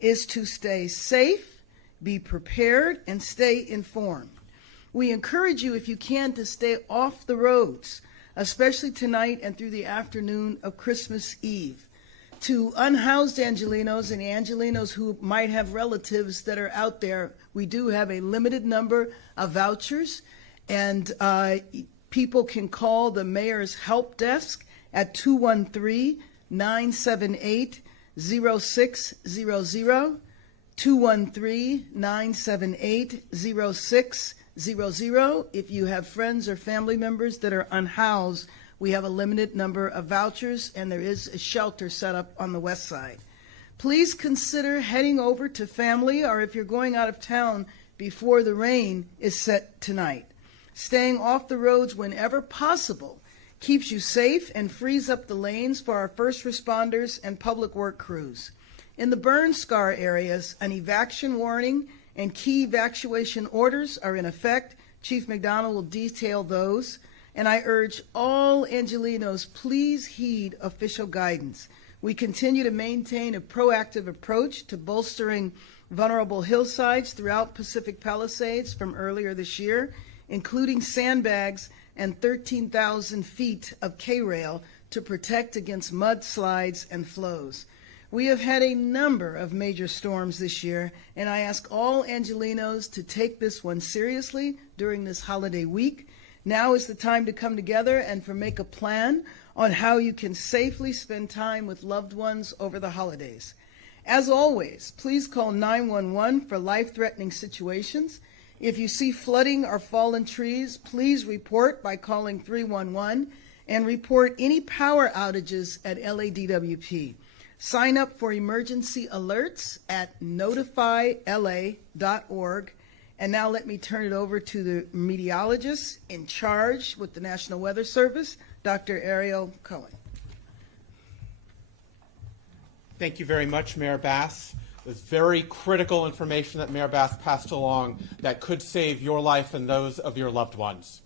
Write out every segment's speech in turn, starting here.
is to stay safe, be prepared, and stay informed. We encourage you, if you can, to stay off the roads, especially tonight and through the afternoon of Christmas Eve. To unhoused Angelenos and Angelenos who might have relatives that are out there, we do have a limited number of vouchers, and people can call the mayor's help desk at 213-978-0600, 213-978-0600. If you have friends or family members that are unhoused, we have a limited number of vouchers, and there is a shelter set up on the west side. Please consider heading over to family, or if you're going out of town before the rain is set tonight. Staying off the roads whenever possible keeps you safe and frees up the lanes for our first responders and public work crews. In the burn scar areas, an evacuation warning and key evacuation orders are in effect. Chief McDonald will detail those. And I urge all Angelenos, please heed official guidance. We continue to maintain a proactive approach to bolstering vulnerable hillsides throughout Pacific Palisades from earlier this year, including sandbags and 13,000 feet of K-rail to protect against mudslides and flows. We have had a number of major storms this year, and I ask all Angelenos to take this one seriously during this holiday week. Now is the time to come together and make a plan on how you can safely spend time with loved ones over the holidays. As always, please call 911 for life-threatening situations. If you see flooding or fallen trees, please report by calling 311 and report any power outages at LADWP. Sign up for emergency alerts at notifyla.org. And now let me turn it over to the meteorologist in charge with the National Weather Service, Dr. Ariel Cohen. Thank you very much, Mayor Bass. It's very critical information that Mayor Bass passed along that could save your life and those of your loved ones.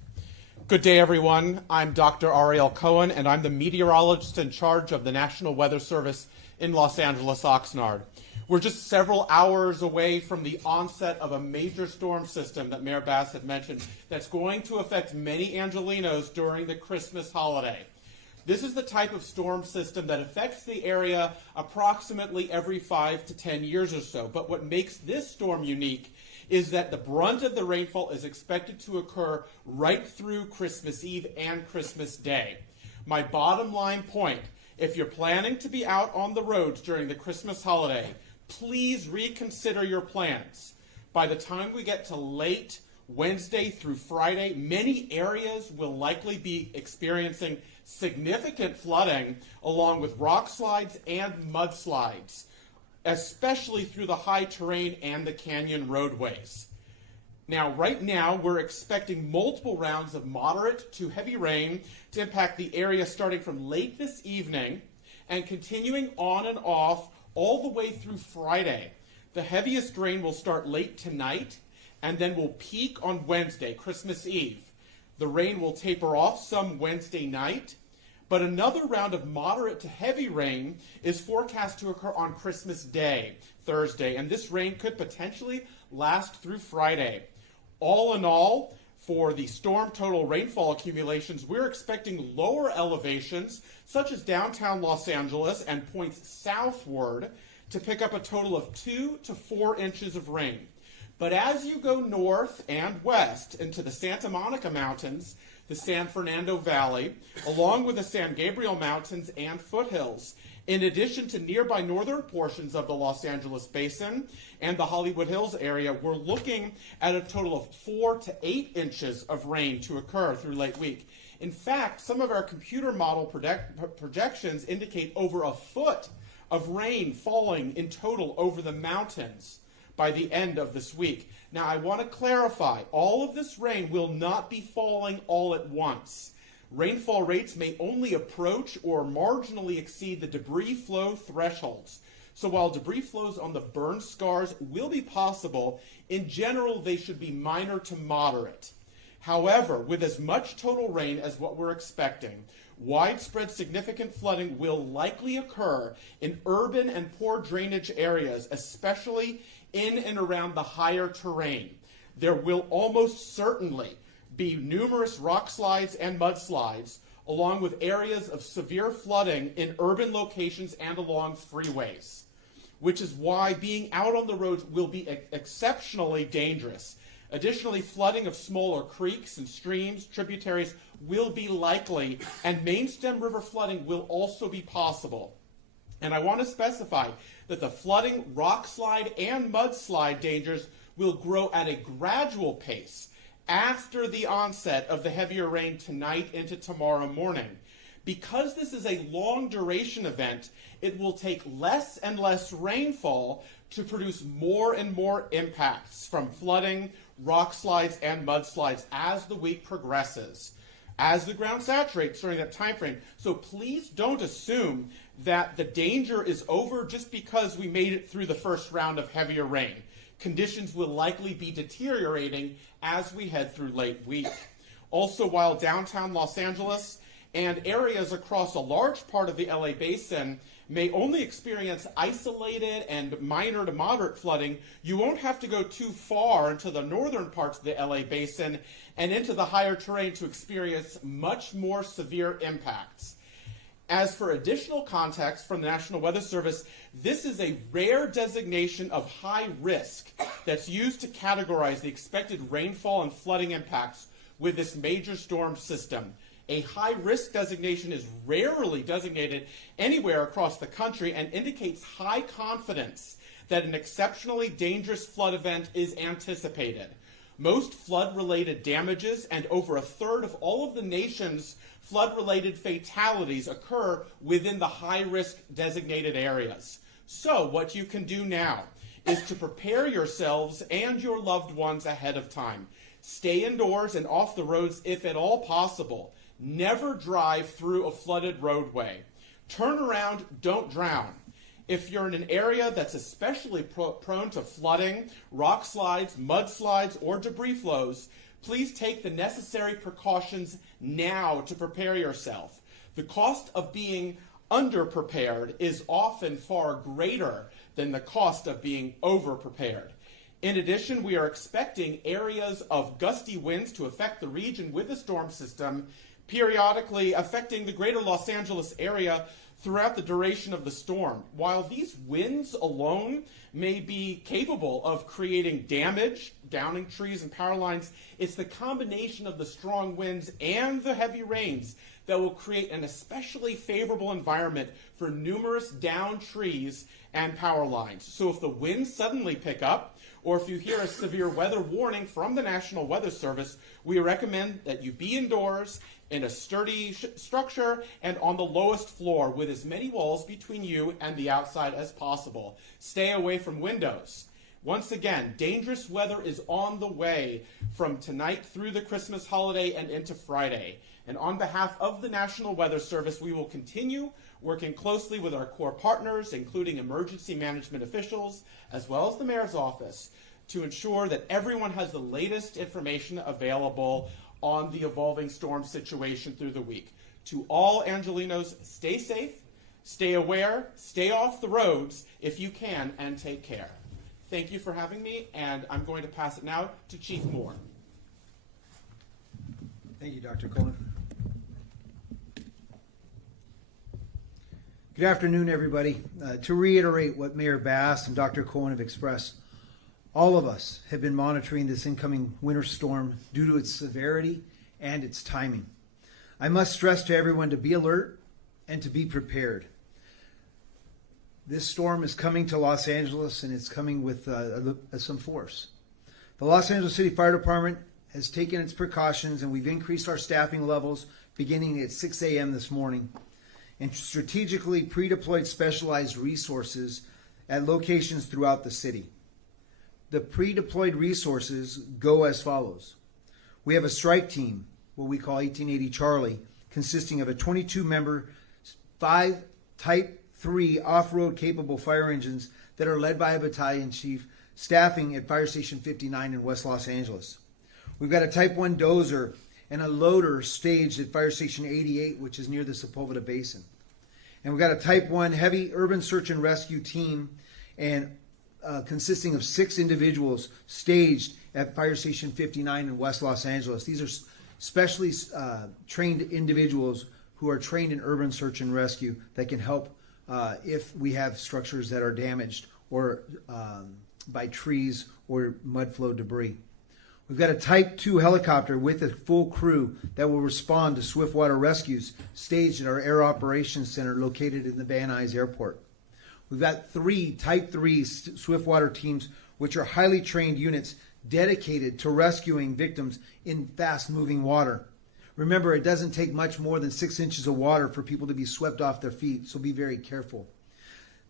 Good day, everyone. I'm Dr. Ariel Cohen, and I'm the meteorologist in charge of the National Weather Service in Los Angeles, Oxnard. We're just several hours away from the onset of a major storm system that Mayor Bass had mentioned that's going to affect many Angelenos during the Christmas holiday. This is the type of storm system that affects the area approximately every 5 to 10 years or so. But what makes this storm unique is that the brunt of the rainfall is expected to occur right through Christmas Eve and Christmas Day. My bottom line point, if you're planning to be out on the roads during the Christmas holiday, please reconsider your plans. By the time we get to late Wednesday through Friday, many areas will likely be experiencing significant flooding along with rock slides and mudslides, especially through the high terrain and the canyon roadways. Now, right now, we're expecting multiple rounds of moderate to heavy rain to impact the area starting from late this evening and continuing on and off all the way through Friday. The heaviest rain will start late tonight and then will peak on Wednesday, Christmas Eve. The rain will taper off some Wednesday night, but another round of moderate to heavy rain is forecast to occur on Christmas Day, Thursday, and this rain could potentially last through Friday. All in all, for the storm total rainfall accumulations, we're expecting lower elevations, such as downtown Los Angeles and points southward, to pick up a total of 2 to 4 inches of rain. But as you go north and west into the Santa Monica Mountains, the San Fernando Valley, along with the San Gabriel Mountains and foothills, in addition to nearby northern portions of the Los Angeles Basin and the Hollywood Hills area, we're looking at a total of 4 to 8 inches of rain to occur through late week. In fact, some of our computer model projections indicate over a foot of rain falling in total over the mountains by the end of this week. Now, I want to clarify, all of this rain will not be falling all at once. Rainfall rates may only approach or marginally exceed the debris flow thresholds. So while debris flows on the burn scars will be possible, in general they should be minor to moderate. However, with as much total rain as what we're expecting, widespread significant flooding will likely occur in urban and poor drainage areas, especially in and around the higher terrain. There will almost certainly be numerous rock slides and mudslides, along with areas of severe flooding in urban locations and along freeways, which is why being out on the roads will be exceptionally dangerous. Additionally, flooding of smaller creeks and streams, tributaries, will be likely, and main stem river flooding will also be possible. And I want to specify that the flooding, rock slide, and mudslide dangers will grow at a gradual pace after the onset of the heavier rain tonight into tomorrow morning. Because this is a long duration event, it will take less and less rainfall to produce more and more impacts from flooding, rock slides, and mudslides as the week progresses, as the ground saturates during that time frame. So please don't assume that the danger is over just because we made it through the first round of heavier rain. Conditions will likely be deteriorating as we head through late week. Also, while downtown Los Angeles and areas across a large part of the LA basin may only experience isolated and minor to moderate flooding, you won't have to go too far into the northern parts of the LA basin and into the higher terrain to experience much more severe impacts. As for additional context from the National Weather Service, this is a rare designation of high risk that's used to categorize the expected rainfall and flooding impacts with this major storm system. A high-risk designation is rarely designated anywhere across the country and indicates high confidence that an exceptionally dangerous flood event is anticipated. Most flood-related damages and over a third of all of the nation's flood-related fatalities occur within the high-risk designated areas. So what you can do now is to prepare yourselves and your loved ones ahead of time. Stay indoors and off the roads if at all possible. Never drive through a flooded roadway. Turn around, don't drown. If you're in an area that's especially prone to flooding, rock slides, mudslides, or debris flows, please take the necessary precautions now to prepare yourself. The cost of being underprepared is often far greater than the cost of being overprepared. In addition, we are expecting areas of gusty winds to affect the region with the storm system, periodically affecting the greater Los Angeles area throughout the duration of the storm. While these winds alone may be capable of creating damage, downing trees and power lines, it's the combination of the strong winds and the heavy rains that will create an especially favorable environment for numerous downed trees and power lines. So if the winds suddenly pick up, or if you hear a severe weather warning from the National Weather Service, we recommend that you be indoors in a sturdy structure and on the lowest floor with as many walls between you and the outside as possible. Stay away from windows. Once again, dangerous weather is on the way from tonight through the Christmas holiday and into Friday. And on behalf of the National Weather Service, we will continue working closely with our core partners, including emergency management officials, as well as the mayor's office, to ensure that everyone has the latest information available on the evolving storm situation through the week. To all Angelinos, stay safe, stay aware, stay off the roads if you can, and take care. Thank you for having me, and I'm going to pass it now to Chief Moore. Thank you, Dr. Cohen. Good afternoon, everybody. To reiterate what Mayor Bass and Dr. Cohen have expressed, all of us have been monitoring this incoming winter storm due to its severity and its timing. I must stress to everyone to be alert and to be prepared. This storm is coming to Los Angeles, and it's coming with some force. The Los Angeles City Fire Department has taken its precautions, and we've increased our staffing levels beginning at 6 a.m. this morning and strategically pre-deployed specialized resources at locations throughout the city. The pre-deployed resources go as follows. We have a strike team, what we call 1880 Charlie, consisting of a 22-member, 5 Type 3 off-road capable fire engines that are led by a battalion chief staffing at Fire Station 59 in West Los Angeles. We've got a Type 1 dozer and a loader staged at Fire Station 88, which is near the Sepulveda Basin. And we've got a Type 1 heavy urban search and rescue team and consisting of 6 individuals staged at Fire Station 59 in West Los Angeles. These are specially trained individuals who are trained in urban search and rescue that can help if we have structures that are damaged or by trees or mud flow debris. We've got a Type 2 helicopter with a full crew that will respond to swiftwater rescues staged at our Air Operations Center located in the Van Nuys Airport. We've got 3 Type 3 swiftwater teams, which are highly trained units dedicated to rescuing victims in fast-moving water. Remember, it doesn't take much more than 6 inches of water for people to be swept off their feet, so be very careful.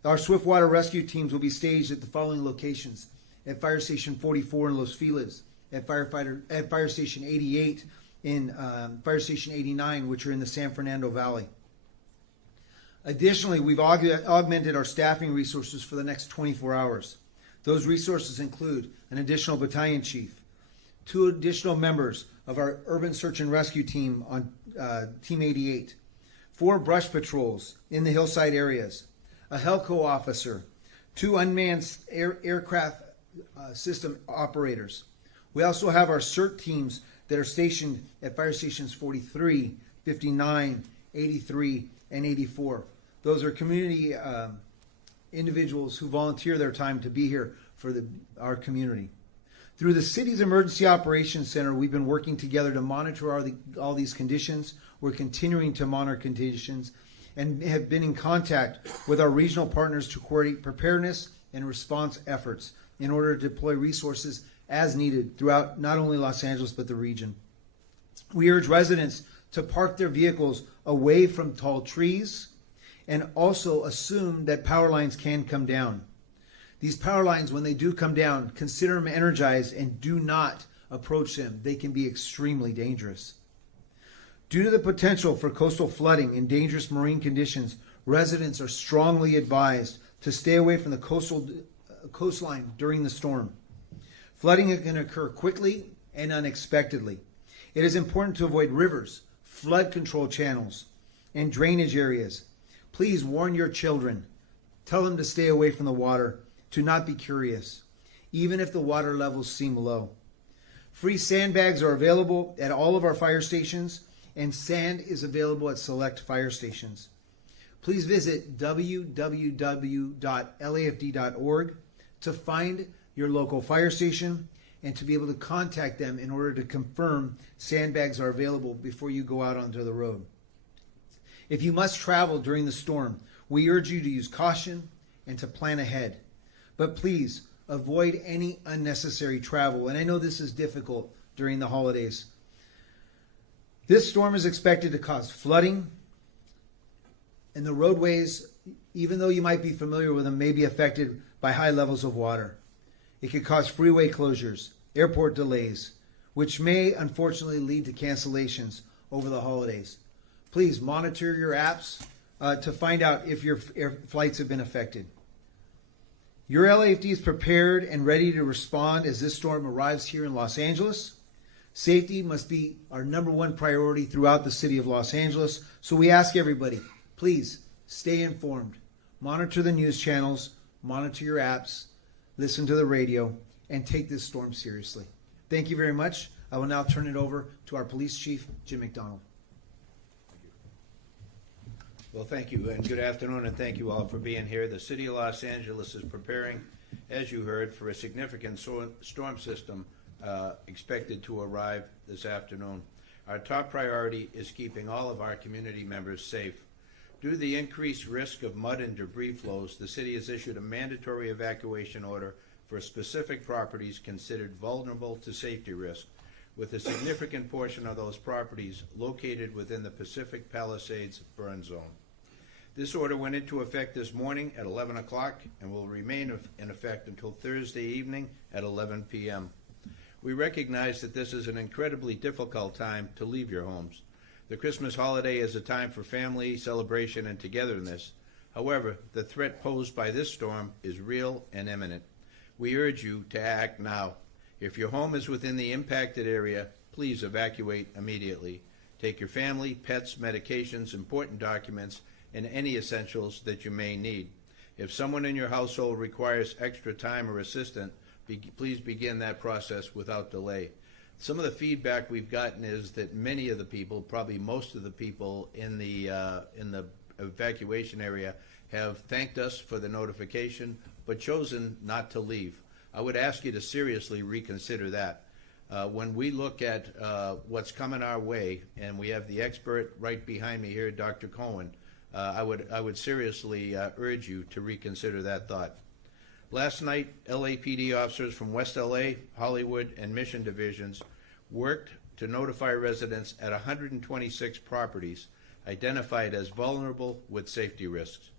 Our swiftwater rescue teams will be staged at the following locations: at Fire Station 44 in Los Feliz, at Fire Station 88 in Fire Station 89, which are in the San Fernando Valley. Additionally, we've augmented our staffing resources for the next 24 hours. Those resources include an additional battalion chief, 2 additional members of our urban search and rescue team on Team 88, 4 brush patrols in the hillside areas, a Helco officer, 2 unmanned aircraft system operators. We also have our CERT teams that are stationed at Fire Stations 43, 59, 83, and 84. Those are community individuals who volunteer their time to be here for our community. Through the city's Emergency Operations Center, we've been working together to monitor all these conditions. We're continuing to monitor conditions and have been in contact with our regional partners to coordinate preparedness and response efforts in order to deploy resources as needed throughout not only Los Angeles but the region. We urge residents to park their vehicles away from tall trees and also assume that power lines can come down. These power lines, when they do come down, consider them energized and do not approach them. They can be extremely dangerous. Due to the potential for coastal flooding and dangerous marine conditions, residents are strongly advised to stay away from the coastline during the storm. Flooding can occur quickly and unexpectedly. It is important to avoid rivers, flood control channels, and drainage areas. Please warn your children. Tell them to stay away from the water, to not be curious, even if the water levels seem low. Free sandbags are available at all of our fire stations, and sand is available at select fire stations. Please visit www.lafd.org to find your local fire station and to be able to contact them in order to confirm sandbags are available before you go out onto the road. If you must travel during the storm, we urge you to use caution and to plan ahead. But please avoid any unnecessary travel. And I know this is difficult during the holidays. This storm is expected to cause flooding, and the roadways, even though you might be familiar with them, may be affected by high levels of water. It could cause freeway closures, airport delays, which may unfortunately lead to cancellations over the holidays. Please monitor your apps to find out if your flights have been affected. Your LAFD is prepared and ready to respond as this storm arrives here in Los Angeles. Safety must be our #1 priority throughout the city of Los Angeles. So we ask everybody, please stay informed. Monitor the news channels, monitor your apps, listen to the radio, and take this storm seriously. Thank you very much. I will now turn it over to our police chief, Jim McDonald. Well, thank you, and good afternoon, and thank you all for being here. The city of Los Angeles is preparing, as you heard, for a significant storm system expected to arrive this afternoon. Our top priority is keeping all of our community members safe. Due to the increased risk of mud and debris flows, the city has issued a mandatory evacuation order for specific properties considered vulnerable to safety risk, with a significant portion of those properties located within the Pacific Palisades burn zone. This order went into effect this morning at 11 o'clock and will remain in effect until Thursday evening at 11 p.m. We recognize that this is an incredibly difficult time to leave your homes. The Christmas holiday is a time for family, celebration, and togetherness. However, the threat posed by this storm is real and imminent. We urge you to act now. If your home is within the impacted area, please evacuate immediately. Take your family, pets, medications, important documents, and any essentials that you may need. If someone in your household requires extra time or assistance, please begin that process without delay. Some of the feedback we've gotten is that many of the people, probably most of the people in the evacuation area, have thanked us for the notification, but chosen not to leave. I would ask you to seriously reconsider that. When we look at what's coming our way, and we have the expert right behind me here, Dr. Cohen, I would seriously urge you to reconsider that thought. Last night, LAPD officers from West LA, Hollywood, and Mission divisions worked to notify residents at 126 properties identified as vulnerable with safety risks.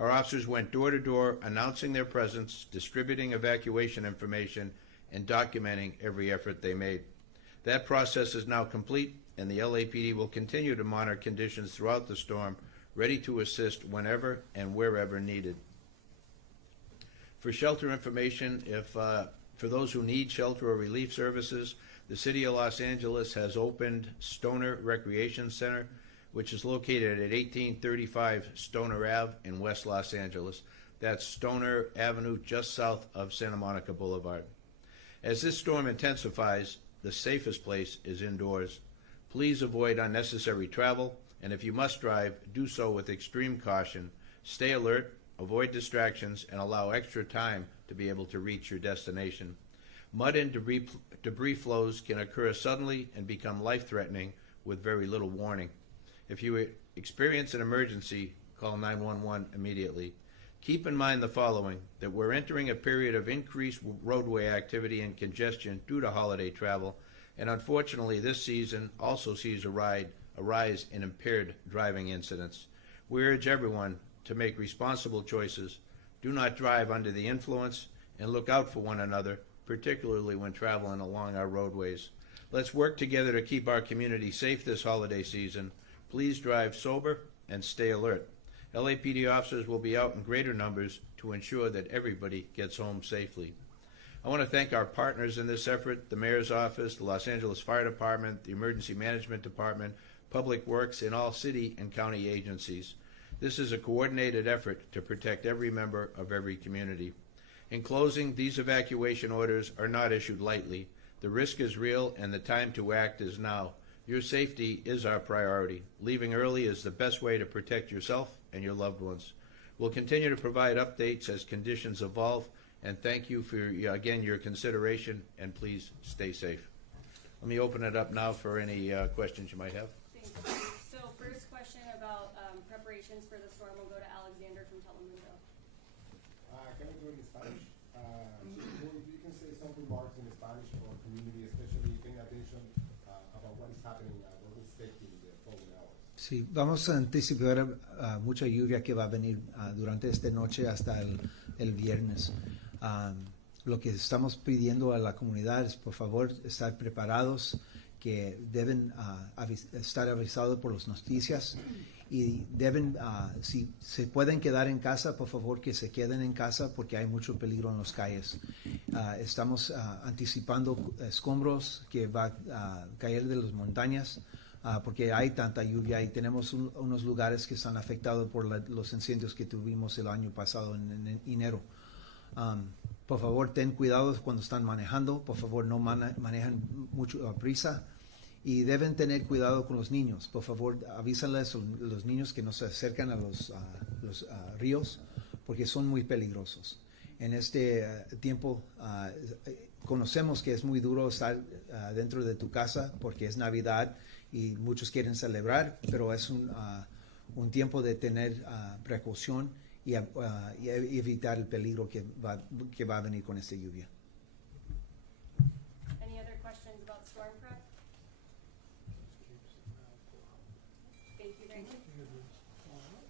Our officers went door to door announcing their presence, distributing evacuation information, and documenting every effort they made. That process is now complete, and the LAPD will continue to monitor conditions throughout the storm, ready to assist whenever and wherever needed. For shelter information, for those who need shelter or relief services, the City of Los Angeles has opened Stoner Recreation Center, which is located at 1835 Stoner Ave in West Los Angeles. That's Stoner Avenue, just south of Santa Monica Boulevard. As this storm intensifies, the safest place is indoors. Please avoid unnecessary travel, and if you must drive, do so with extreme caution. Stay alert, avoid distractions, and allow extra time to be able to reach your destination. Mud and debris flows can occur suddenly and become life-threatening with very little warning. If you experience an emergency, call 911 immediately. Keep in mind the following, that we're entering a period of increased roadway activity and congestion due to holiday travel, and unfortunately this season also sees a rise in impaired driving incidents. We urge everyone to make responsible choices, do not drive under the influence, and look out for one another, particularly when traveling along our roadways. Let's work together to keep our community safe this holiday season. Please drive sober and stay alert. LAPD officers will be out in greater numbers to ensure that everybody gets home safely. I want to thank our partners in this effort, the Mayor's Office, the Los Angeles Fire Department, the Emergency Management Department, Public Works, and all city and county agencies. This is a coordinated effort to protect every member of every community. In closing, these evacuation orders are not issued lightly. The risk is real and the time to act is now. Your safety is our priority. Leaving early is the best way to protect yourself and your loved ones. We'll continue to provide updates as conditions evolve, and thank you for, again, your consideration, and please stay safe. Let me open it up now for any questions you might have. Thanks. So first question about preparations for the storm will go to Alexander from Telemundo. Can I do it in Spanish? If you can say some remarks in Spanish for community, especially paying attention about what is happening, what is taking the following hours. Sí, vamos a anticipar mucha lluvia que va a venir durante esta noche hasta el viernes. Lo que estamos pidiendo a la comunidad es, por favor, estar preparados, que deben estar avisados por las noticias y deben, si se pueden quedar en casa, por favor, que se queden en casa porque hay mucho peligro en las calles. Estamos anticipando escombros que va a caer de las montañas. Porque hay tanta lluvia y tenemos unos lugares que están afectados por los incendios que tuvimos el año pasado en enero. Por favor, ten cuidado cuando están manejando. Por favor, no manejan mucho a prisa. Y deben tener cuidado con los niños. Por favor, avísales a los niños que no se acercan a los ríos porque son muy peligrosos. En este tiempo conocemos que es muy duro estar dentro de tu casa porque es Navidad y muchos quieren celebrar, pero es un tiempo de tener precaución y evitar el peligro que va a venir con esta lluvia. Any other questions about storm prep? Thank you very much.